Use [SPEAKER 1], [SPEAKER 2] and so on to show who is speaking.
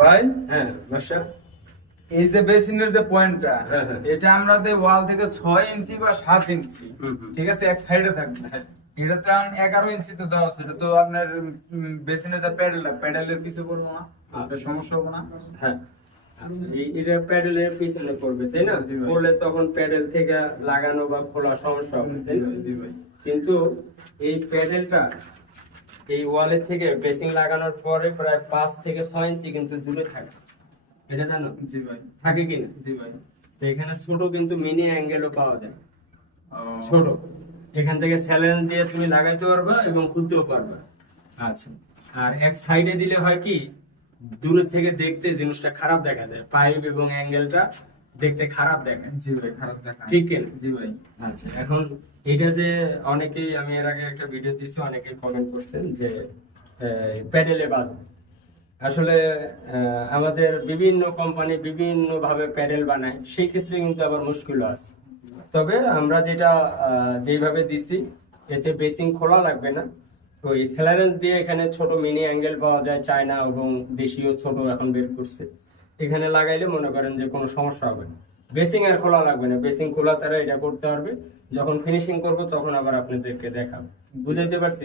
[SPEAKER 1] ভাই?
[SPEAKER 2] হ্যাঁ
[SPEAKER 1] এই যে বেসিনের যে পয়েন্টটা
[SPEAKER 2] হ্যাঁ, হ্যাঁ।
[SPEAKER 1] এটা আমাদের ওয়াল থেকে ছয় ইঞ্চি বা সাত ইঞ্চি। ঠিক আছে এক সাইডে থাকবে। এটা তো এগারো ইঞ্চি তো দেওয়া তো আপনার বেসিনের যে প্যাডেল প্যাডেলের পিছে পড়ব না সমস্যা হবে না।
[SPEAKER 2] হ্যাঁ। আচ্ছা এই এটা প্যাডেলের পিছনে পড়বে তাই না। পড়লে তখন প্যাডেল থেকে লাগানো বা খোলা সমস্যা হবে তাই না? কিন্তু এই প্যাডেলটা এই ওয়ালের থেকে বেসিং লাগানোর পরে প্রায় পাঁচ থেকে ছয় ইঞ্চি কিন্তু দূরে থাকে। এটা জানো?
[SPEAKER 1] জি ভাই।
[SPEAKER 2] থাকে কিনা
[SPEAKER 1] জি ভাই।
[SPEAKER 2] তো এখানে ছোট কিন্তু মিনি অ্যাঙ্গেলও পাওয়া যায়। ছোট। এখান থেকে স্যালেন দিয়ে তুমি লাগাইতে পারবা এবং খুলতেও পারবা। আচ্ছা। আর এক সাইডে দিলে হয় কি দূরের থেকে দেখতে জিনিসটা খারাপ দেখা যায়। পাইপ এবং অ্যাঙ্গেলটা দেখতে খারাপ দেখায়
[SPEAKER 1] জি ভাই খারাপ দেখা
[SPEAKER 2] ঠিক কিনা?
[SPEAKER 1] জি ভাই।
[SPEAKER 2] আচ্ছা। এখন এটা যে অনেকেই আমি এর আগে একটা ভিডিও দিছি অনেকে কমেন্ট করছেন যে প্যাডেলে বাজবে আসলে আমাদের বিভিন্ন কোম্পানি বিভিন্ন ভাবে প্যাডেল বানায় সেই ক্ষেত্রে কিন্তু আবার মুশকিল আছে। তবে আমরা যেটা আহ, যেইভাবে দিছি এতে বেসিং খোলা লাগবে না। ওই স্যালারেন্স দিয়ে এখানে ছোট মিনি অ্যাঙ্গেল পাওয়া যায় চায়না এবং দেশীয় ছোট এখন বের করছে। এখানে লাগাইলে মনে করেন যে কোনো সমস্যা হবে না। বেসিং আর খোলা লাগবে না। বেসিং খোলা ছাড়া এটা করতে পারবে যখন ফিনিশিং করব তখন আবার আপনাদেরকে দেখাবো। বুঝাইতে পারছি?